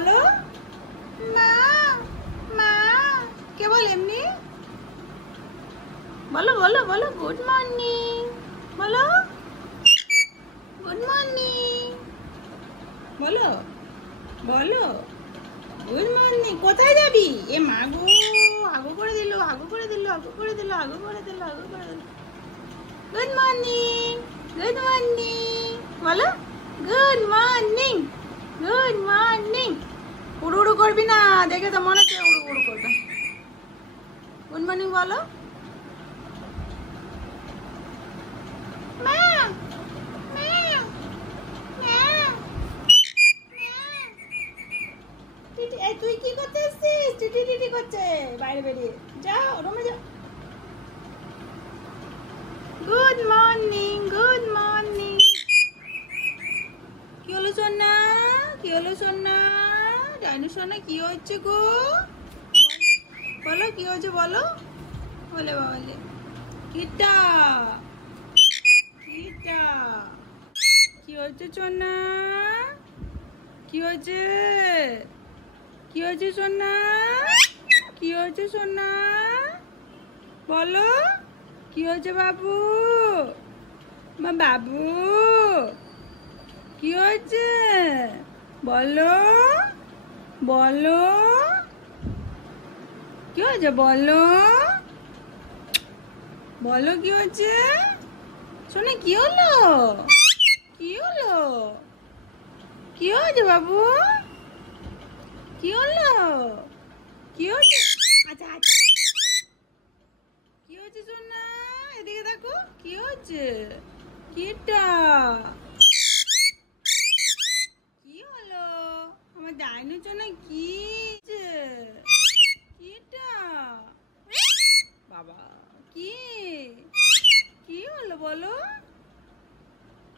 বলো মা মা কেবল এমনি বলো বলো বলো গুড মর্নিং বলো গুড মর্নিং বলো বলো গুড মর্নিং কোথায় যাবি এ মা গো আগু করে দিল আগু করে দিল আগু করে দিল আগু করে দিল আগু করে দিল গুড মর্নিং বলো গুড মর্নিং উড়ু উড়ু করবি না দেখে তো মনে হচ্ছে উড়ু উড়ু করবে গুড মর্নিং বলো তুই কি করতে এসছিস টিটি টিটি করছে বাইরে বেরিয়ে যাও রুমে যাও গুড মর্নিং কি হলো সোনা ডাইনো সোনা কি হচ্ছে গো বলো কি হচ্ছে বলো বলে বাবালে কিটা কি হচ্ছে সোনা কি হচ্ছে সোনা বলো কি হচ্ছে বাবু বাবু কি হচ্ছে বলো বলো কি হচ্ছে বলো বলো কি হচ্ছে শোনে কি হলো কি হচ্ছে বাবু কি হলো কি হচ্ছে আচ্ছা আচ্ছা কি হচ্ছে সোনা এদিকে দেখো কি হচ্ছে কিটা কি হলো আমার ডাইনো সোনা কি কিটা বাবা কি হলো বলো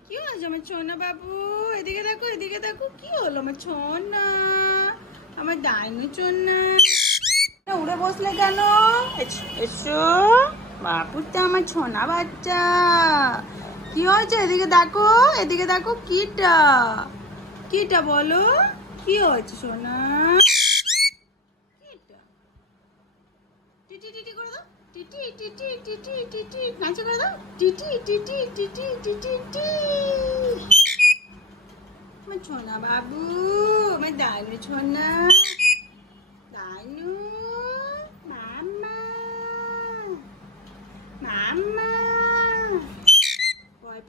কি হয়েছে আমার সোনা বাবু এদিকে দেখো কি হলো আমার সোনা আমার ডাইনো সোনা উড়ে বসলে কেন এসো বাপুটা আমার সোনা বাচ্চা কি হয়েছে এদিকে দেখো কিটা বলো কি হয়েছে সোনা টিটি টিটি করে দাও টিটি নাচ করে দাও টিটি আমার সোনা বাবু আমার ডাইনো সোনা ডাইনো মাম্মা ভয়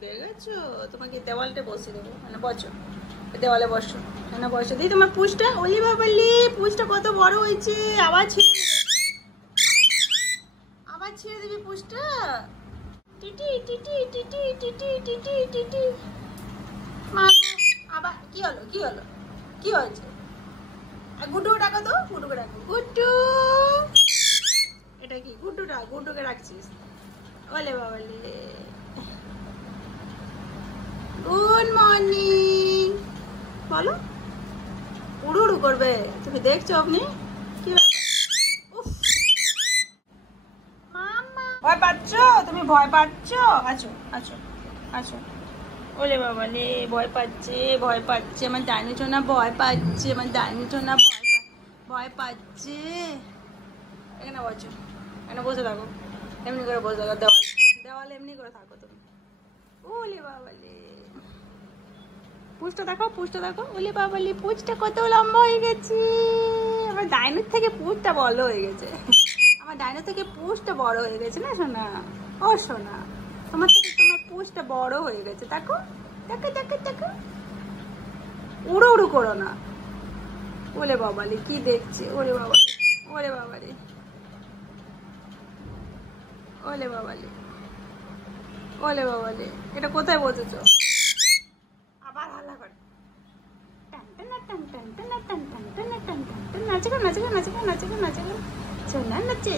পেয়ে গেছো তোমাকে দেওয়ালটা বসে দেবো মানে বসো দেওয়ালে বসো বসো দিই তোমার পুষটা ওলি বাবালি পুষটা কত বড় হয়েছে আবার ছেড়ে দিবি পুষটা টিটি মা আবার কি হয়েছে গুড্ডুকে ডাকো তো গুড্ডুকে ডাকো গুড্ডু এটা কি গুড্ডুকে রাখছিস ওলে বাবালে গুড মর্নিং বলো উড়ু উড়ু করবে তুমি দেখছো আপনি কি ভয় পাচ্ছ তুমি আছো ওলে বাবালে ভয় পাচ্ছে আমার ডাইনো সোনা ভয় পাচ্ছে এখানে বসো এখানে বসে থাকো এমনি করে বসে থাকো দেওয়ালে এমনি করে থাকো তুমি ওলে বাবালে পুষটা দেখো ওলে বাবালে পুষটা কত লম্বা হয়ে গেছে আমার ডাইনোর থেকে পুষটা বড় হয়ে গেছে না সোনা ও সোনা তোমার থেকে তোমার পুষটা বড় হয়ে গেছে দেখো উড়ো উড়ো করো না ওলে বাবালে কি দেখছে ওলে বাবালে এটা কোথায় বসেছো আবার হাল্লা করে নাচে সোনা নাচে